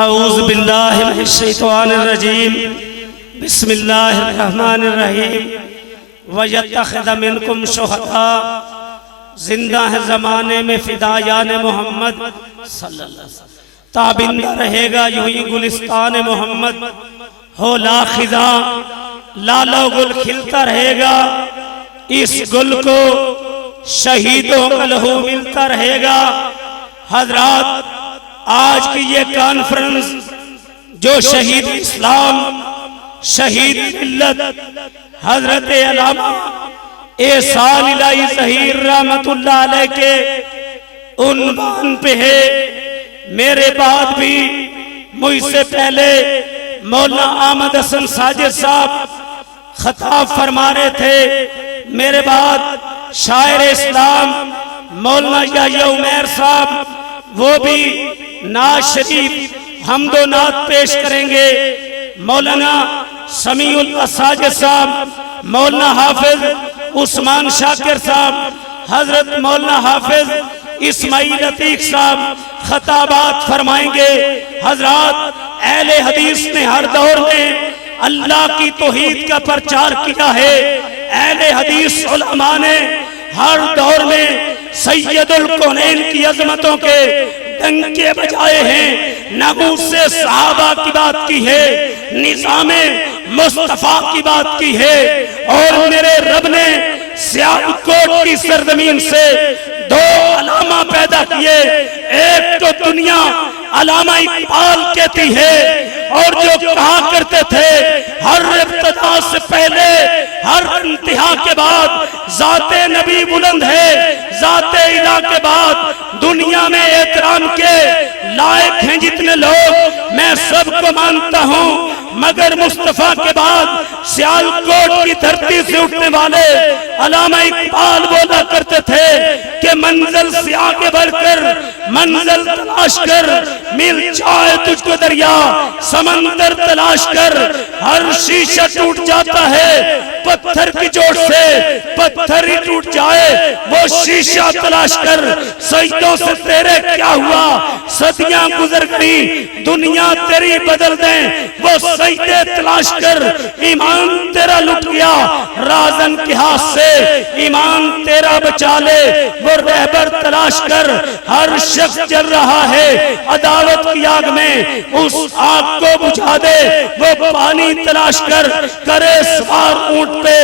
اعوذ باللہ من الشیطان الرجیم بسم اللہ الرحمن الرحیم وَيَتَّخِذَ مِنْكُمْ شُهَدَاءَ زندہ ہے زمانے میں فدایان محمد صلی اللہ علیہ وسلم تابندہ رہے گا یوں ہی گلستان محمد ہو لا خزاں لالو گل کھلتا رہے گا اس گل کو شہیدوں کا لہو ملتا رہے گا۔ حضرات آج کی یہ کانفرنس جو شہید اسلام شہید ملت حضرت علامہ احسان الہی ظہیر رحمت اللہ علیہ کے عنوان پہ ہے۔ میرے بعد بھی مجھ سے پہلے مولانا احمد حسن ساجد صاحب خطاب فرما رہے تھے، میرے بعد شاعر اسلام مولانا یحییٰ عمیر صاحب وہ بھی نعت شریف حمد و نعت پیش کریں گے۔ مولانا سمیع اللہ ساجد صاحب، مولانا حافظ عثمان شاکر صاحب، حضرت مولانا حافظ اسماعیل عتیق صاحب خطابات فرمائیں گے۔ حضرات اہل حدیث نے ہر دور میں اللہ کی توحید کا پرچار کیا ہے۔ اہل حدیث علماء نے ہر دور میں سید الکونین کی عظمتوں کے ڈنکے بجائے ہیں، ناموس سے صحابہ کی بات کی ہے، نظام مصطفیٰ کی بات کی ہے، اور میرے رب نے سیالکوٹ کی سرزمین سے دو علامہ پیدا کیے۔ ایک تو دنیا علامہ اقبال کہتی ہے، اور جو کہا کرتے تھے ہر ابتدا سے پہلے ہر انتہا کے بعد ذات نبی بلند ہے، ذات الہ کے بعد دنیا میں احترام کے لائق ہیں جتنے لوگ میں سب کو مانتا ہوں، مگر مصطفیٰ کے بعد سیالکوٹ کی دھرتی سے اٹھنے والے علامہ اقبال بولا کرتے تھے کہ منزل سے آگے بڑھ کر منزل تلاش کر، مل جائے تجھ کو دریا سمندر تلاش کر، ہر شیشہ ٹوٹ جاتا ہے پتھر کی جوڑ سے، پتھر ہی ٹوٹ جائے وہ شیشہ تلاش کر، سجدوں سے تیرے کیا ہوا صدیاں گزر گئی دنیا تیری بدل دیں وہ سجدے تلاش کر، ایمان تیرا لٹ گیا رازن کے ہاتھ سے، ایمان تیرا بچا لے وہ رہبر تلاش کر، ہر شخص جل رہا ہے عداوت کی آگ میں اس آگ کو بجھا دے وہ پانی تلاش کر، کرے سوار اونٹ پہ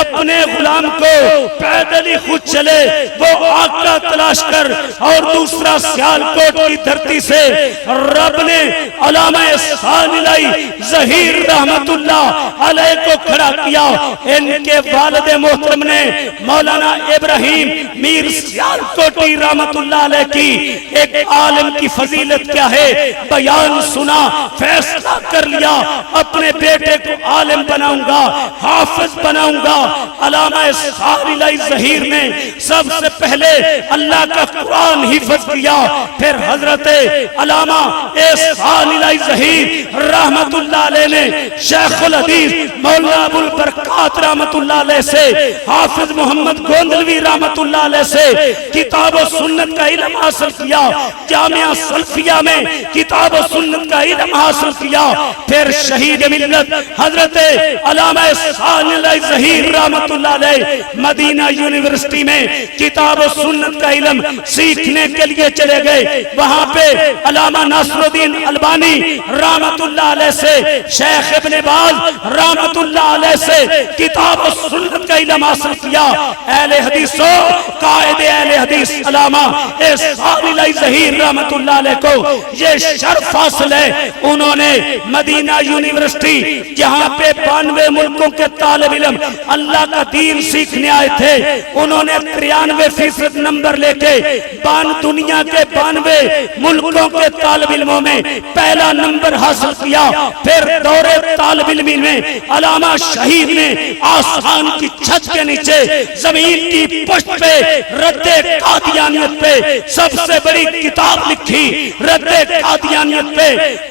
اپنے غلام کو پیدل ہی خود چلے وہ آقا تلاش کر، اور دوسرا سیالکوٹ کی دھرتی سے رب نے علامہ احسان الہی ظہیر رحمت اللہ علیہ کو کھڑا کیا۔ ان کے والد محترم نے مولانا ابراہیم میر سیالکوٹی رحمت اللہ علیہ کی ایک عالم کی فضیلت کیا ہے بیان سنا، فیصلہ کر لیا اپنے بیٹے کو عالم بناؤں گا، حافظ بناؤں گا۔ علامہ احسان الہی ظہیر نے سب سے پہلے اللہ کا قرآن حفظ کیا، پھر حضرت علامہ احسان الہی ظہیر رحمت اللہ علیہ نے شیخ الحدیث مولانا ابو البرکات رحمت اللہ علیہ سے، حافظ محمد گوندلوی رحمت اللہ علیہ سے کتاب و سنت کا علم حاصل کیا، جامعہ سلفیہ میں کتاب و سنت کا علم حاصل کیا، پھر شہید ملت حضرت علامہ احسان الہی ظہیر رحمت اللہ علیہ مدینہ یونیورسٹی میں کتاب و سنت کا علم سیکھنے کے لیے چلے گئے، وہاں پہ علامہ ناصر الدین البانی رحمت اللہ علیہ سے، شیخ ابن باز رحمت اللہ علیہ سے کتاب و سنت کا علم حاصل کیا۔ اہل حدیثوں قائد اہل حدیث علامہ احسان الہی ظہیر رحمت اللہ علیہ کو یہ شرف حاصل ہے، انہوں نے مدینہ یونیورسٹی جہاں پہ 92 ملکوں کے طالب علم اللہ کا دین سیکھنے آئے تھے، انہوں نے 93% نمبر لے کے دنیا کے 92 ملکوں کے طالب علموں میں پہلا نمبر حاصل کیا۔ پھر دور طالب علمی میں علامہ شہید نے آسمان کی چھت کے نیچے زمین کی پشت پہ رد قادیانیت پہ سب سے بڑی کتاب لکھی، رد قادیانیت پہ،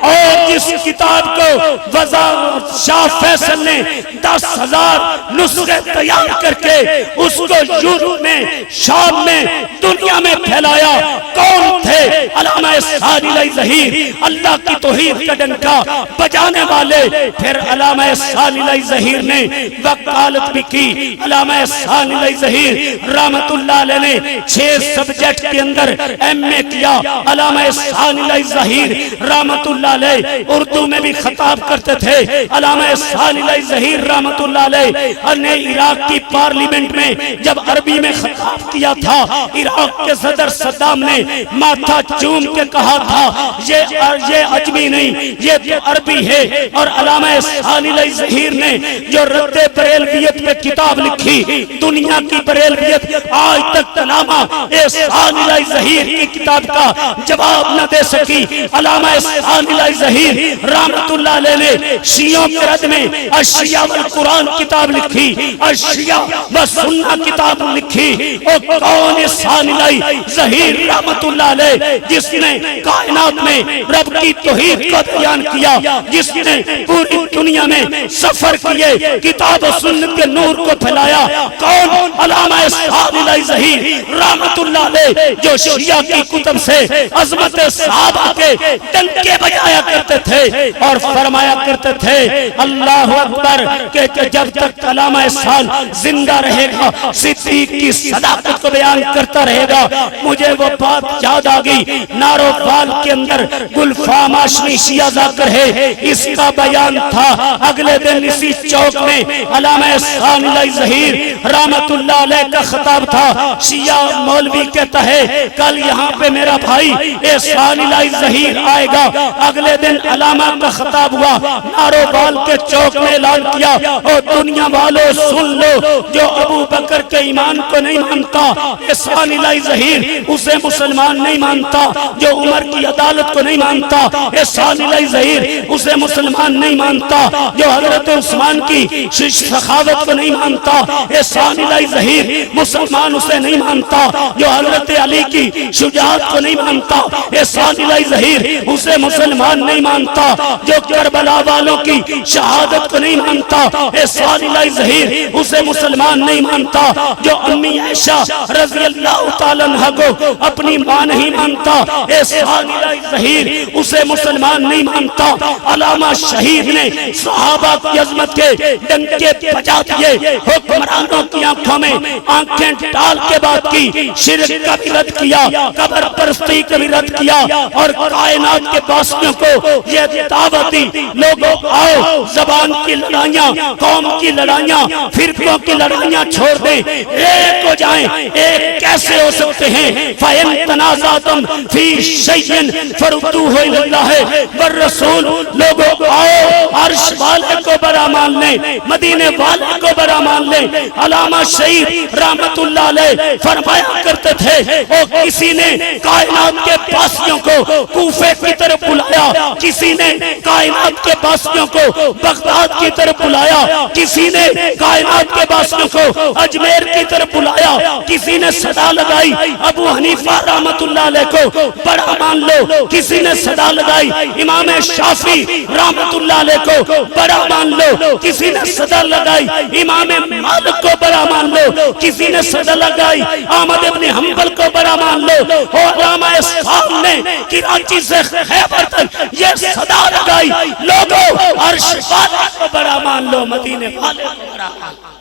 اور جس کتاب کو وزارت شاہ فیصل نے 10,000 نسخے تیار کر کے اس کو یورپ میں، شام میں، دنیا میں پھیلایا، کون تھے؟ علامہ ثانی علیہ ظہیر، اللہ کی توحید کا ڈنکا بجانے والے۔ پھر علامہ ثانی علیہ ظہیر نے وکالت بھی کی۔ علامہ ثانی علیہ ظہیر رحمت اللہ علیہ نے 6 سبجیکٹ کے اندر ایم اے کیا۔ علامہ ثانی علیہ ظہیر رحمت اللہ علیہ اردو میں بھی خطاب کرتے تھے۔ علامہ ثانی علیہ ظہیر رحمت اللہ علیہ نے عراق کی پارلیمنٹ میں جب عربی میں خطاب کیا تھا، عراق کے صدر صدام نے ماتھا چوم کے کہا تھا یہ عجمی نہیں، یہ تو عربی ہے۔ اور علامہ ثانی علیہ ظہیر نے جو رد بریلویت پہ کتاب لکھی، دنیا کی بریلویت آج تک علامہ ثانی علیہ ظہیر کی کتاب کا جواب نہ دے سکی۔ علامہ ثانی علیہ ظہیر رحمت اللہ علیہ نے شیعوں کے رد میں الشیعہ والقرآن کتاب لکھی، الشیعہ والسنہ کتاب لکھی۔ اور کون ثانی علیہ ظہیر رحمت اللہ علیہ جس نے کائنات میں رب کی توحید کو بیان کیا، جس نے پوری دنیا میں سفر کیے، کتاب و سنت کے نور کو پھیلایا، کون؟ علامہ ثانی علیہ ظہیر رحمت اللہ علیہ، جو شیعہ کی کتب سے عظمت صحابہ کے ڈنکے بجایا کرتے تھے اور فرمایا کرتے تھے اللہ اکبر، کہ جب تک علامہ ثانی زندہ رہے گا صدیق کی صداقت کو بیان کرتا رہے گا۔ مجھے وہ بات یاد آگئی، نارووال کے اندر گلفام آشمی شیعہ ذاکر ہے، اس کا بیان تھا۔ اگلے دن اسی چوک میں علامہ ثانی علیہ ظہیر رحمت اللہ علیہ کا خطاب تھا۔ شیعہ مولوی کہتا ہے کل یہاں پہ میرا بھائی ثانی علیہ ظہیر آئے گا۔ اگلے دن علامہ کا خطاب ہوا، نارووال کے چوک میں اعلان کیا، اور دنیا والوں سن لو، جو ابو بکر کے ایمان کو نہیں مانتا ثانی علیہ ظہیر اسے مسلمان نہیں مانتا، جو عمر کی عدالت کو نہیں مانتا ثانی علیہ ظہیر اسے مسلمان نہیں مانتا، جو حضرت عثمان کی سخاوت کو نہیں مانتا ثانی علیہ ظہیر مسلمان اسے نہیں مانتا، جو حضرت علی کی شجاعت کو نہیں مانتا ثانی علیہ ظہیر اسے مسلمان نہیں مانتا، جو کربلا والوں کی شہادت کو نہیں مانتا ثانی علیہ ظہیر اسے مسلمان نہیں مانتا، جو امی عائشہ رضی اللہ تعالیٰ عنہ کو اپنی ماں نہیں مانتا ثانی علیہ ظہیر اسے مسلمان نہیں مانتا۔ علامہ شہید نے صحابہ کی عظمت کے ڈنکے بجا دیے، حکمرانوں کی آنکھوں میں آنکھیں ڈال کے بات کی، شرک کا بھی رد کیا، قبر پرستی کا بھی رد کیا، اور کائنات کے باسیوں کو یہ دعوت دی لوگوں آؤ زبان کی لڑائیاں، قوم کی لڑائیاں، فرقوں کی لڑائیاں چھوڑ دیں، ایک ہو جائیں۔ ایک کیسے ہو سکتے ہیں؟ فَإِن تَنَازَعْتُمْ فِي شَيْءٍ فَرُدُّوهُ إِلَى اللَّهِ وَالرَّسُولِ، لوگوں آؤ عرش والے کو بڑا مان لیں، مدینے والے کو بڑا مان لیں۔ علامہ شہید رحمت اللہ علیہ فرمایا کرتے تھے، اور کسی نے کائنات کے باسیوں کو کوفے کی طرف بلایا، کسی نے کائنات کے باسیوں کو بغداد کی طرف بلایا، کسی نے کائنات کے باسیوں کو اجمیر کی طرف بلایا، کسی نے صدا لگائی ابو حنیفہ رحمت اللہ علیہ کو بڑا مان لو، کسی نے صدا لگائی امام شافعی رحمت اللہ علیہ کو بڑا مان لو، کسی نے صدا لگائی امام مالک کو بڑا مان لو، کسی نے صدا لگائی احمد ابن حنبل کو بڑا مان لو، اور علامہ ثانی نے کراچی سے خیبر تک یہ صدا لگائی لوگوں عرش والے کو بڑا مان لو، مدینے والے کو بڑا مان لو۔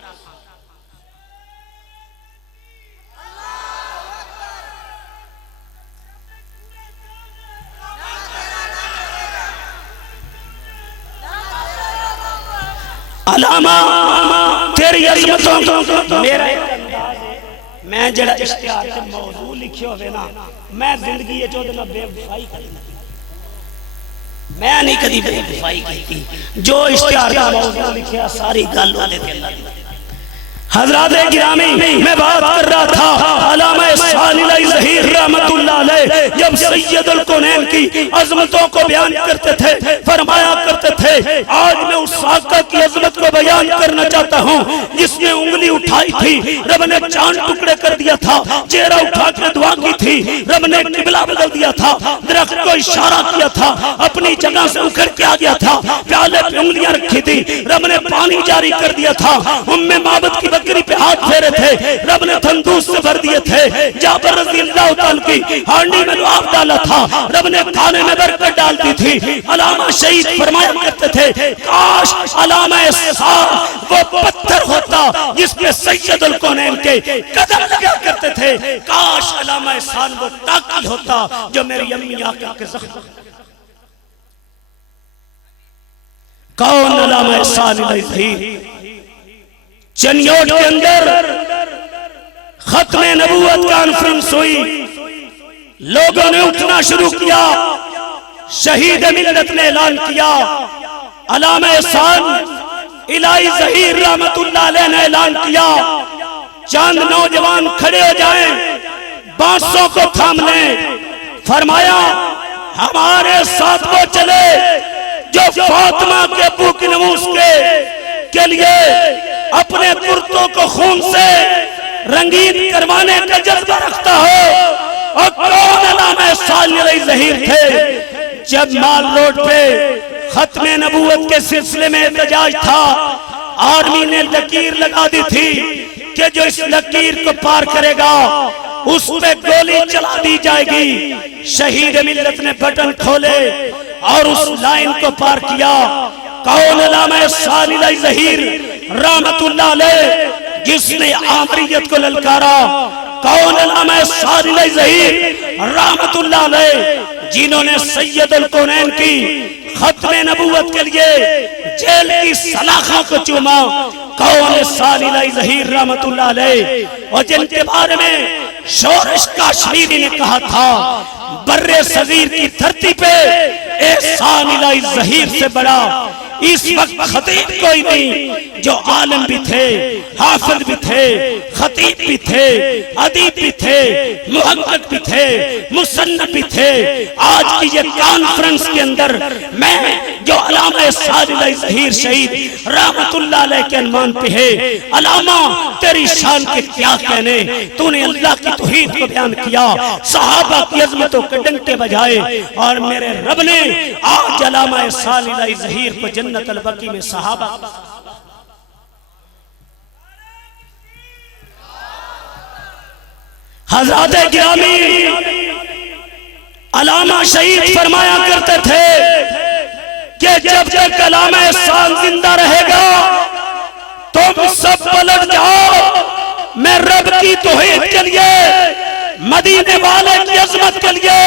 علامہ تیری عظمتوں میرا ایک انداز ہے، میں جڑا اشتہار سے موضوع لکھے ہوئے نا، میں زندگی یہ چودہ میں بے وفائی کرنا، میں نہیں کدی بے وفائی کی، جو اشتہار کا موضوع لکھے ساری گل والے دے اللہ۔ حضرات گرامی، میں بات کر رہا تھا علامہ ثانی علیہ ظہیر رحمت اللہ علیہ جب سید الکونین کی عظمتوں کو بیان کرتے تھے، فرمایا کرتے تھے تھے، آج میں اس آقا کی عظمت کو بیان کرنا چاہتا ہوں جس نے انگلی اٹھائی تھی، رب نے چاند ٹکڑے کر دیا تھا، چہرہ اٹھا کے دعا کی تھی، رب نے قبلہ بدل دیا تھا، درخت کو اشارہ کیا تھا، اپنی جگہ سے اکھڑ کے آ گیا تھا، پیالے پہ انگلیاں رکھی تھی، رب نے پانی جاری کر دیا تھا، معبد کی بکری پہ ہاتھ پھیرے تھے، رب نے تندوس سے بھر دیے تھے، جابر رضی اللہ تعالیٰ کی ہانڈی میں لعاب ڈالا تھا، رب نے کھانے میں برکت ڈال دی تھی۔ علامہ شہید فرمایا کرتے تھے کاش علامہ سعد وہ پتھر ہوتا جس پہ سید الکونین کے قدم لگا کرتے تھے، کاش علامہ سعد وہ ٹاکی ہوتا جو میری امی آقا کے زخم۔ کون علامہ سعد علیہ ظہیر؟ چنیوٹ کے اندر ختم نبوت کانفرنس ہوئی، لوگوں نے اٹھنا شروع کیا، شہید ملت نے اعلان کیا، علامہ سعد علیہ ظہیر رحمت اللہ علیہ نے اعلان کیا، چند نوجوان کھڑے ہو جائیں، بانسوں کو تھام لیں، فرمایا ہمارے ساتھ وہ چلے جو فاطمہ کے ابو کی نموز کے لیے اپنے کرتوں کو خون سے رنگین کروانے کا جذبہ رکھتا ہو، اور کون علامہ سعد علیہ ظہیر تھے؟ جب مال روڈ پہ ختم نبوت کے سلسلے میں احتجاج تھا، آرمی نے لکیر لگا دی تھی کہ جو اس لکیر کو پار کرے گا اس پہ گولی چلا دی جائے گی، شہید ملت نے بٹن کھولے اور اس لائن کو پار کیا۔ کون علامہ سعد علیہ ظہیر رحمت اللہ علیہ جس نے آمریت کو للکارا؟ کون علامہ سعد علیہ ظہیر رحمت اللہ علیہ جنہوں نے سید الکونین کی ختم نبوت کے لیے جیل کی سلاخوں کو چوما؟ کون سعد علیہ ظہیر رحمت اللہ علیہ، اور جن کے بارے میں شورش کاشمیری نے کہا تھا بر صغیر کی دھرتی پہ احسان علیہ ظہیر سے بڑا اس وقت خطیب کوئی نہیں، جو عالم بھی تھے، حافظ بھی تھے، خطیب بھی تھے، ادیب بھی تھے، محقق بھی تھے، مصنف بھی تھے۔ آج کی یہ کانفرنس کے اندر میں جو علامہ سعد علیہ ظہیر شہید رحمت اللہ علیہ کے عنوان پہ ہے، علامہ تیری شان کے کیا کہنے، تو نے اللہ کی توحید کو بیان کیا، صحابہ کی عظمتوں کے ڈنکے بجائے، اور میرے رب نے آج علامہ سعد علیہ ظہیر کو جنت البقی میں صحابہ حضرات گرامی علامہ شہید فرمایا کرتے تھے کہ جب تک علامہ سعد زندہ رہے گا تم سب پلٹ جاؤ، میں رب کی توحید کے لیے، مدینے والے کی عظمت کے لیے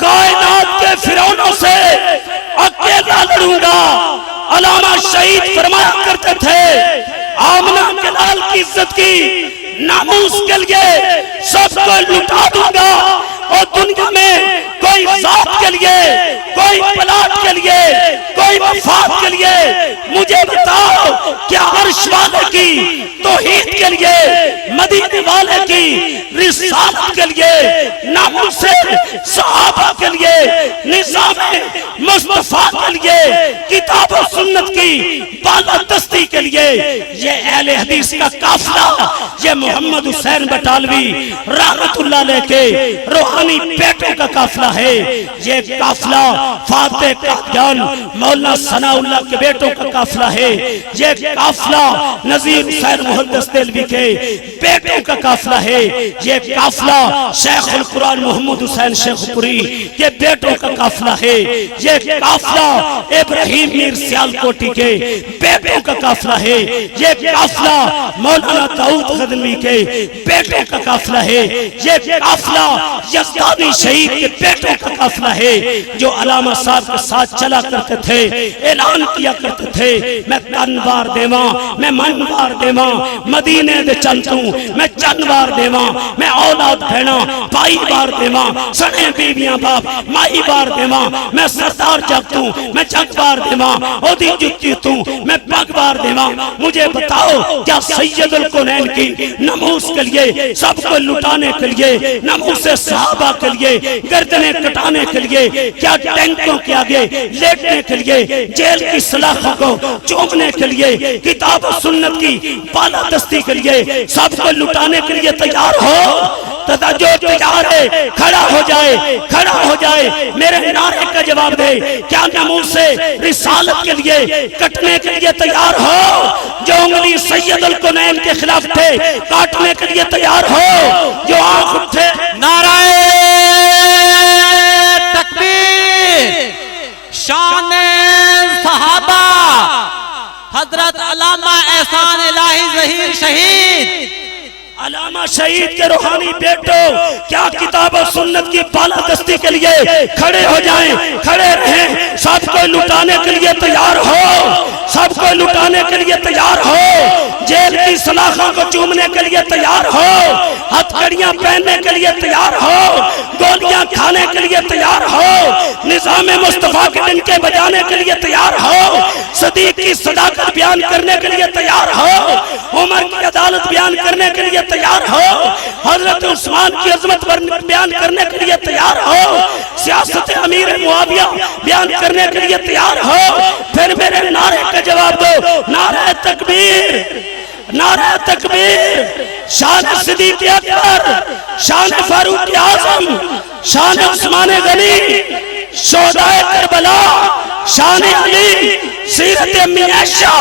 کائنات کے فرعونوں سے اکیلا لڑوں گا۔ علامہ شہید فرمایا کرتے تھے آمنہ کے لال کی عزت کی ناموس کے لیے سب کو لٹا دوں گا، اور دنیا میں کوئی ذات کے لیے، کوئی پلاٹ کے لیے، کوئی مفاد کے لیے مجھے بتاؤ کیا عرش والے کی توحید کے لیے، مدینے والے کی رسالت کے لیے، ناموس صحابہ کے لیے، نظام مصطفیٰ کے لیے، کتاب و سنت کی بالادستی کے لیے، یہ اہل حدیث کا قافلہ، یہ محمد حسین بٹالوی رحمت اللہ علیہ کے روحانی بیٹوں کا قافلہ ہے، یہ قافلہ فاتح قادیان مولانا ثناء اللہ کے بیٹوں کا قافلہ ہے، یہ قافلہ نذیر حسین محدث دہلوی کے بیٹوں کا قافلہ ہے، یہ قافلہ شیخ القرآن محمد حسین شیخ پوری کے بیٹوں کا قافلہ ہے، یہ قافلہ ابراہیم میر سیالکوٹی کے بیٹوں کا قافلہ ہے، یہ قافلہ مولانا داؤد غزنوی کے بیٹوں کا قافلہ ہے، یہ قافلہ یزدانی شہید کے بیٹوں کا قافلہ ہے، جو علامہ صاحب کے ساتھ چلا کرتے تھے، اعلان کیا کرتے تھے میں تن بار دیواں، میں من بار دیواں، مدینے دے چنتوں میں چن بار دیواں، میں اولاد بھینا بھائی بار دیواں، سنے بیویاں باپ مائی بار دیواں، میں سردار جگتوں میں جگ بار دیواں، او دی جو کیوں میں بار دیوا مجھے بتاؤ کیا سید الکونین کی ناموس کے لیے سب کو لٹانے کے لیے ناموس صحابہ کے لیے گردنیں کٹانے کے لیے کیا ٹینکوں کے آگے لیٹنے کے لیے جیل کی سلاخوں کو چومنے کے لیے کتاب و سنت کی بالادستی کے لیے سب کو لٹانے کے لیے تیار ہو جو تیار ہے کھڑا ہو جائے میرے نعرے کا جواب دے کیا ناموس رسالت کے لیے کٹنے کے لیے تیار ہو جو انگلی سید الکونین کے خلاف تھے کاٹنے کے لیے تیار ہو جو آنکھ اٹھے نعرہ تکبیر شان صحابہ حضرت علامہ احسان الہی ظہیر شہید علامہ شہید کے روحانی بیٹو کیا کتاب و سنت کی بالادستی کے لیے کھڑے ہو جائیں کھڑے رہیں سب کو لٹانے کے لیے تیار ہو سب کو لٹانے کے لیے تیار ہو جیل کی سلاخوں کو چومنے کے لیے تیار ہو ہتھکڑیاں پہننے کے لیے تیار ہو گولیاں کھانے کے لیے تیار ہو نظام مصطفیٰ کے ڈنکے بجانے کے لیے تیار ہو صدیق کی صداقت بیان کرنے کے لیے تیار ہو عمر کی عدالت بیان کرنے کے لیے تیار ہو حضرت عثمان کی عظمت بیان کرنے کے لیے تیار ہو سیاست امیر معاویہ بیان کرنے کے لیے تیار ہو پھر میرے نعرے کا جواب دو نعرہ تکبیر نعرہ تکبیر شان صدیق اکبر شان فاروق اعظم شان عثمان غنی شہدائے کربلا شان علی سیرت امی عائشہ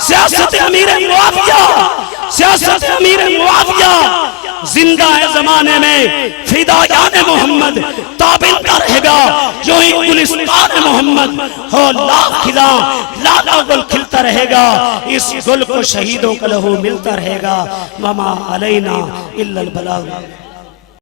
سیاست امیر معاویہ زندہ ہے زمانے میں فدایان محمد تابندہ رہے گا جو ہی گلستان محمد ہو لاکھ خزاں لالا گل کھلتا رہے گا اس گل کو شہیدوں کا لہو ملتا رہے گا وما علینا الا البلاغ